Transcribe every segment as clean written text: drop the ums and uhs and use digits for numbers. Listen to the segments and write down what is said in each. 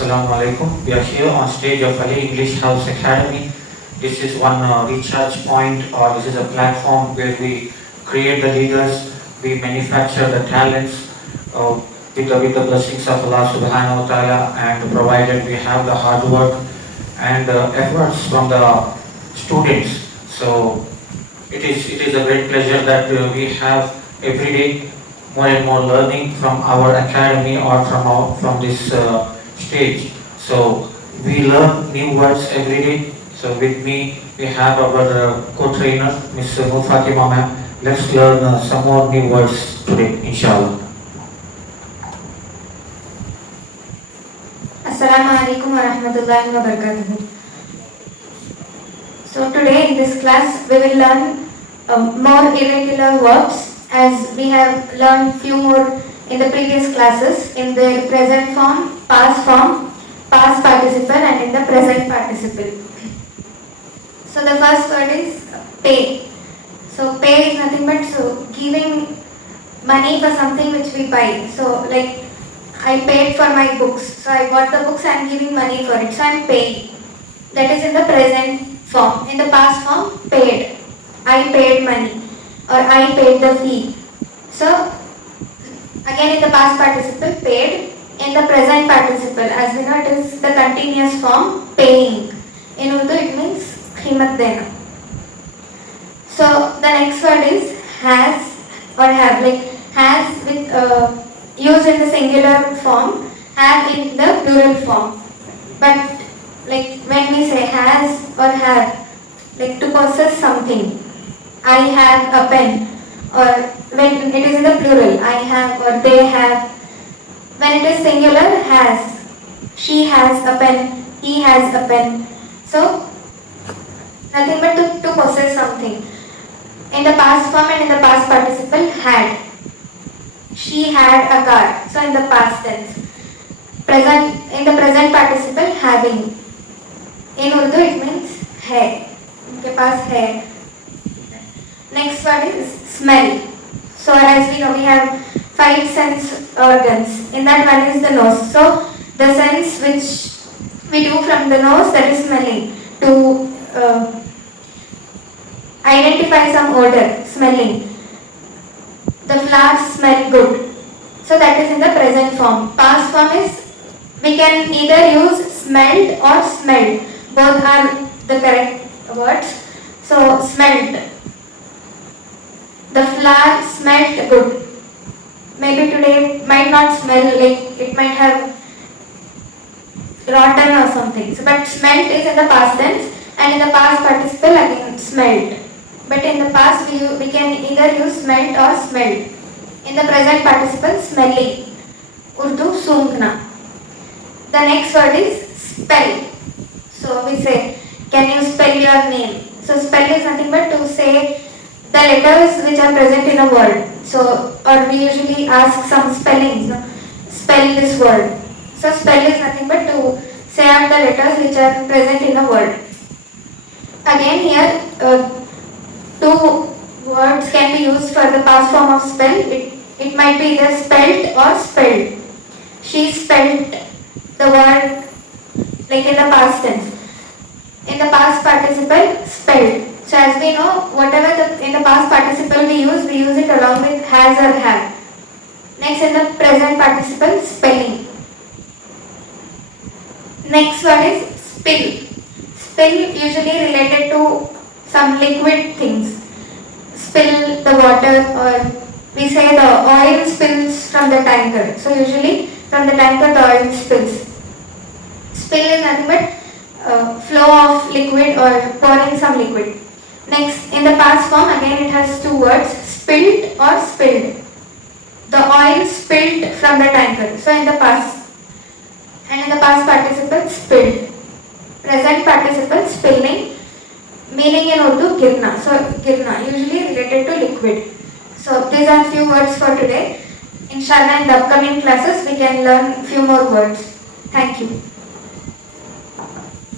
Assalamu alaikum. We are here on stage of Ali English House Academy. This is one recharge point, or this is a platform where we create the leaders, we manufacture the talents with the blessings of Allah subhanahu wa ta'ala, and provided we have the hard work and efforts from the students. So it is a great pleasure that we have every day more and more learning from our academy or from this stage. So we learn new words every day. So with me we have our co-trainer Ms. Fatima ma'am. Let's learn some more new words today, inshallah. Assalamu alaikum wa rahmatullahi wa barakatuh. So today in this class we will learn more irregular verbs, as we have learned few more in the previous classes in the present form, past participle and in the present participle. So the first word is pay. So pay is nothing but giving money for something which we buy. So like I paid for my books. So I bought the books, I am giving money for it. So I am paying. That is in the present form. In the past form, paid. I paid money, or I paid the fee. So again in the past participle, paid. In the present participle, as we know, it is the continuous form, paying. In Urdu it means khimat dena. So the next word is has or have. Like has with used in the singular form, have in the plural form. But like when we say has or have, like to possess something, I have a pen, or when it is in the plural, I have or they have. When it is singular, has. She has a pen, he has a pen. So nothing but to possess something. In the past form and in the past participle, had. She had a car. So in the past tense. In the present participle, having. In Urdu it means hai. Unke paas hai. Next word is smell. So as we know, we have 5 sense organs. In that one is the nose. So the sense which we do from the nose, that is smelling. To identify some odor, smelling. The flowers smell good. So that is in the present form. Past form is, we can either use smelled or smelled. Both are the correct words. So smelled. The flower smelled good. Maybe today might not smell, like it might have rotten or something. So, but smelled is in the past tense, and in the past participle again smelled. But in the past we can either use smelt or smelled. In the present participle, smelling. Urdu, sungna. The next word is spell. So we say, can you spell your name? So spell is nothing but to say the letters which are present in a word. So, or we usually ask some spellings. No? Spell this word. So spell is nothing but to say out the letters which are present in a word. Again here, 2 words can be used for the past form of spell. It might be either spelt or spelled. She spelt the word, like in the past tense. In the past participle, spelled. So as we know, whatever in the past participle we use it along with has or have. Next, in the present participle, spelling. Next one is spill. Spill usually related to some liquid things. Spill the water, or we say the oil spills from the tanker. So usually from the tanker the oil spills. Spill is nothing but flow of liquid or pouring some liquid. Next, in the past form, again it has 2 words, spilt or spilled. The oil spilled from the tanker. So in the past, and in the past participle, spilled. Present participle, spilling. Meaning in Urdu, girna. So girna, usually related to liquid. So these are few words for today. Inshallah, in the upcoming classes we can learn few more words. Thank you.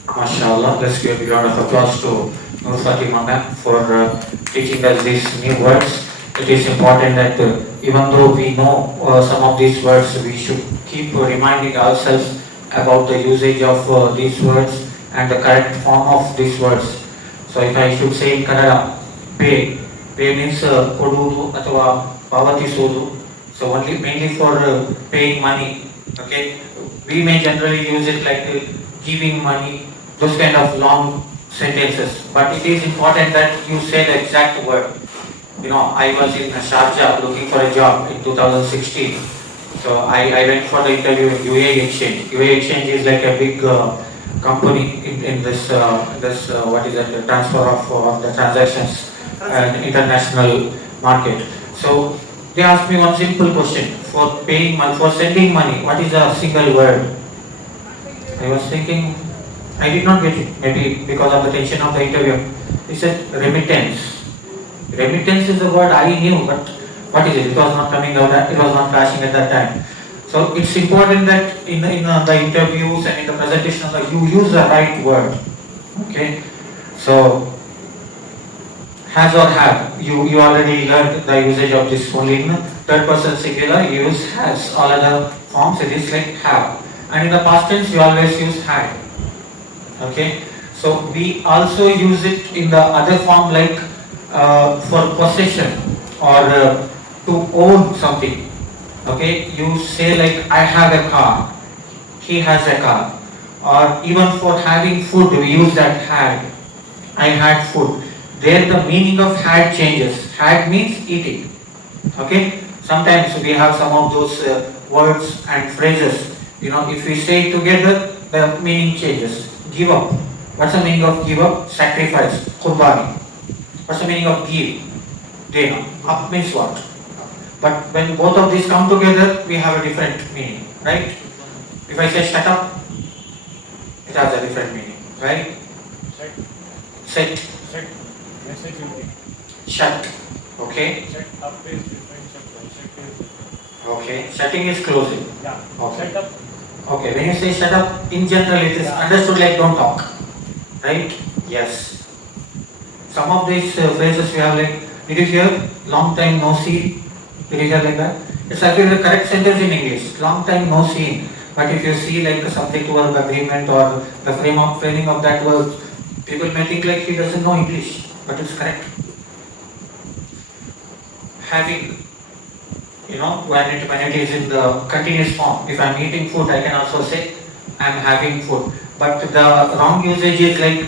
MashaAllah, let's give a round of applause to Nur Fatima ma'am for teaching us these new words. It is important that even though we know some of these words, we should keep reminding ourselves about the usage of these words and the correct form of these words. So if I should say in Kannada, pay. Pay means kodudu ಅಥವಾ ಪಾವತಿಸುವುದು. So only mainly for paying money. Okay, we may generally use it like giving money, those kind of long sentences. But it is important that you say the exact word. You know, I was in Sharjah looking for a job in 2016. So I went for the interview in UAE Exchange. UAE Exchange is like a big company in this what is that, the transfer of the transactions and international market. So they asked me one simple question: for paying money, for sending money, what is a single word? I was thinking, I did not get it. Maybe because of the tension of the interview. He said remittance. Remittance is a word I knew, but what is it? It was not coming out. It was not flashing at that time. So it's important that in the interviews and in the presentation, you use the right word. Okay. So has or have, you already learned the usage of this only in third person singular. You use has. All other forms it is like have. And in the past tense you always use had. Okay. So we also use it in the other form like for possession or to own something. Okay, you say like I have a car, he has a car, or even for having food we use that had. I had food. There the meaning of had changes. Had means eating. Okay, sometimes we have some of those words and phrases. You know, if we say it together, the meaning changes. Give up. What's the meaning of give up? Sacrifice. Qurbani. What's the meaning of give? Dena. Up means what? But when both of these come together, we have a different meaning, right? If I say shut up, it has a different meaning, right? Set. Set. Message unity. Shut. Okay. Set up is different. Set is. Okay. Shutting is closing. Yeah. Okay. Set up. Okay. When you say shut up, in general it is understood like don't talk, right? Yes. Some of these phrases we have like, did you hear? Long time no see. Did you hear like that? It's actually the correct sentence in English. Long time no see. But if you see like the subject verb agreement or the framing of that word, people may think like he doesn't know English, but it's correct. Having, you know, when it is in the continuous form. If I'm eating food, I can also say I'm having food. But the wrong usage is like,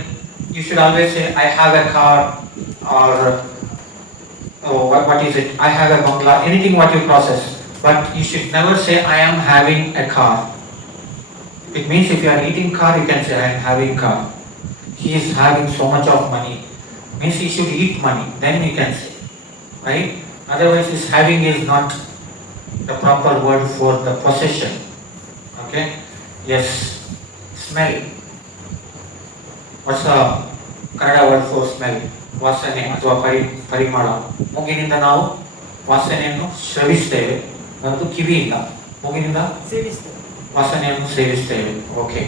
you should always say I have a car or what is it? I have a bungalow, anything what you process. But you should never say I am having a car. It means if you are eating car, you can say I am having car. He is having so much of money. Means he should eat money. Then you can say, right? Otherwise, this having is not the proper word for the possession. Okay? Yes. Smell. What's the Kannada word for smell? ವಾಸನೆ ಅಥವಾ ಪರಿಮಳ. ಮೂಗಿನಿಂದ ನಾವು ವಾಸನೆಯನ್ನು ಶ್ರವಿಸ್ತೇವೆ ಮತ್ತು ಕಿವಿಯಿಂದ ಮೂಗಿನಿಂದ ವಾಸನೆಯನ್ನು ಸೇವಿಸ್ತೇವೆ. Okay.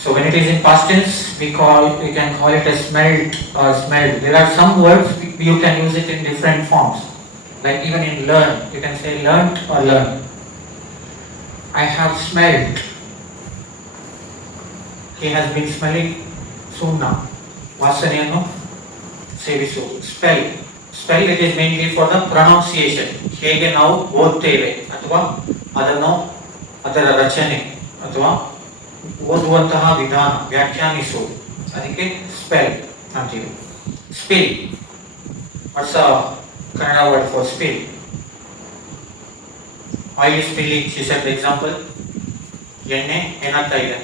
So when it is in past tense, we can call it as smelled or smelled. There are some words you can use it in different forms. Like even in learn, you can say learnt or learn. I have smelled. He has been smelling ಸುಣ್ಣ. ವಾಸನೆಯನ್ನು ಸೇವಿಸುವುದು. Spell it is mainly for the pronunciation. ಹೇಗೆ ನಾವು ಓದ್ತೇವೆ ಅಥವಾ ಅದರ ರಚನೆ ಅಥವಾ ಓದುವಂತಹ ವಿಧಾನ, ವ್ಯಾಖ್ಯಾನಿಸುವುದು, ಅದಕ್ಕೆ ಸ್ಪೆಲ್ ಅಂತೀವಿ. Spill. What's a Kannada word for spill? Oil spilling. She said example. ಎಣ್ಣೆ ಏನಾಗ್ತಾ ಇದೆ?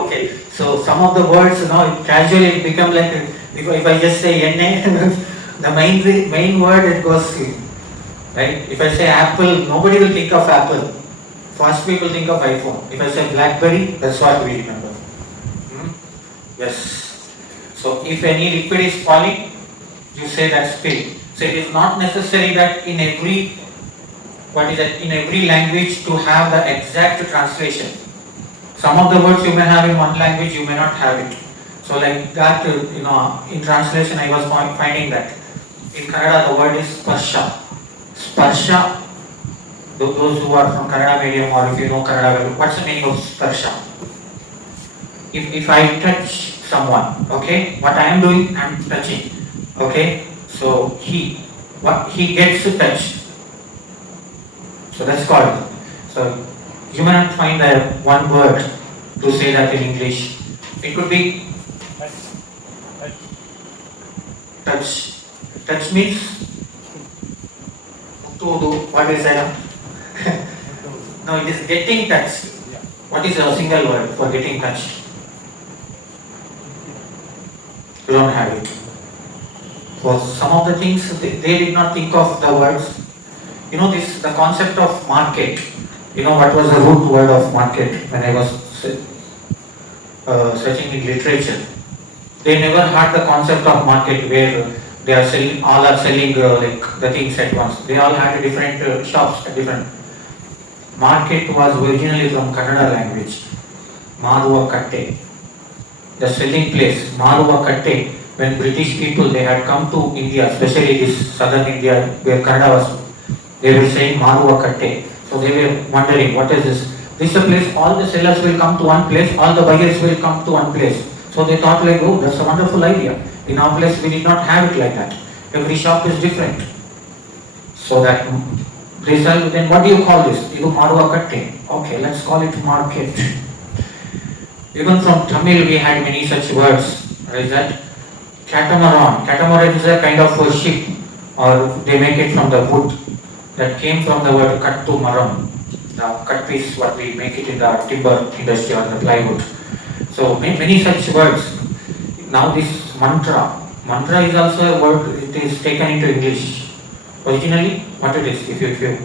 Okay, so some of the words, you know, casually it become like if I just say enne, the main word it goes, right? If I say apple, nobody will think of apple. First people think of iPhone. If I say BlackBerry, that's what we remember. Yes. So if any liquid is falling, you say that spill. So it is not necessary that in every language to have the exact translation. Some of the words you may have in one language, you may not have it. So like that, you know, in translation I was finding that in Kannada the word is sparsha. Sparsha those who are from Kannada medium or if you know Kannada well, what's the meaning of sparsha? If I touch someone, okay, what I am doing, I am touching, okay. So he gets to touch. So that's called. So you may not find one word to say that in English. It could be Touch. Touch. touch. Touch means to do. What is that? No, it is getting touched. Yeah. What is a single word for getting touched? You don't have it. For some of the things, they did not think of the words. You know the concept of market. You know what was the root word of market when I was searching in literature. They never had the concept of market where they are selling, all are selling like the things at once. They all had different shops at different. Market was originally from Kannada language. Maruva Katte. The selling place, Maruva Katte. When British people they had come to India, especially this southern India where Kannada was, they were saying Maruva Katte. So they were wondering what is this? This is a place all the sellers will come to one place, all the buyers will come to one place. So they thought like, oh, that's a wonderful idea. In our place we did not have it like that. Every shop is different. So that they sell, then what do you call this? You do Maruva Katte. Okay, let's call it market. Even from Tamil we had many such words. What is that? Catamaran. Catamaran is a kind of a ship, or they make it from the wood. That came from the word kattu maram. The cut is what we make it in the timber industry or the plywood. So many such words. Now this mantra. Mantra is also a word, it is taken into English. Originally, what it is, if you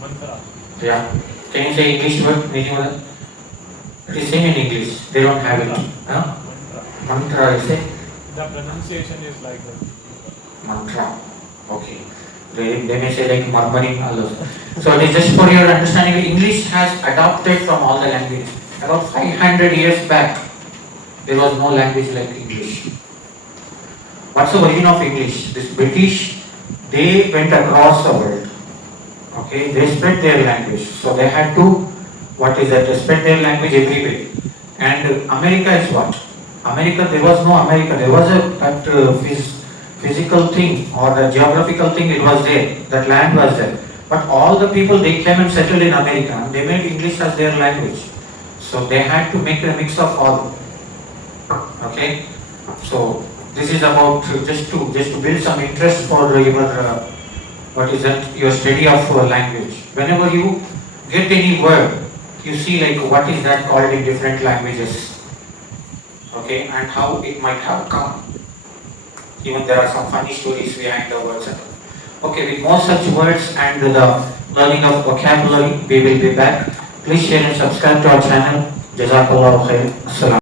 Mantra. yeah. Can you say English word, meaning of that? It is same in English. They don't have it. Huh? Mantra. Mantra is a The pronunciation is like that. mantra. Okay. They may say like murmuring also. So it is just for your understanding. English has adopted from all the languages. About 500 years back, there was no language like English. What's the origin of English? This British, they went across the world. Okay, they spread their language. So they had to, what is that? They spread their language everywhere. And America is what? America, there was no America. There was physical thing or the geographical thing, it was there. That land was there. But all the people, they came and settled in America. And they made English as their language. So they had to make a mix of all. Okay? So this is about just to build some interest for your what is that, your study of language. Whenever you get any word, you see like what is that called in different languages, okay, and how it might have come. Even there are some funny stories behind the words. Okay, with more such words and the learning of vocabulary, we will be back. Please share and subscribe to our channel. Jazakallahu khair. Assalam.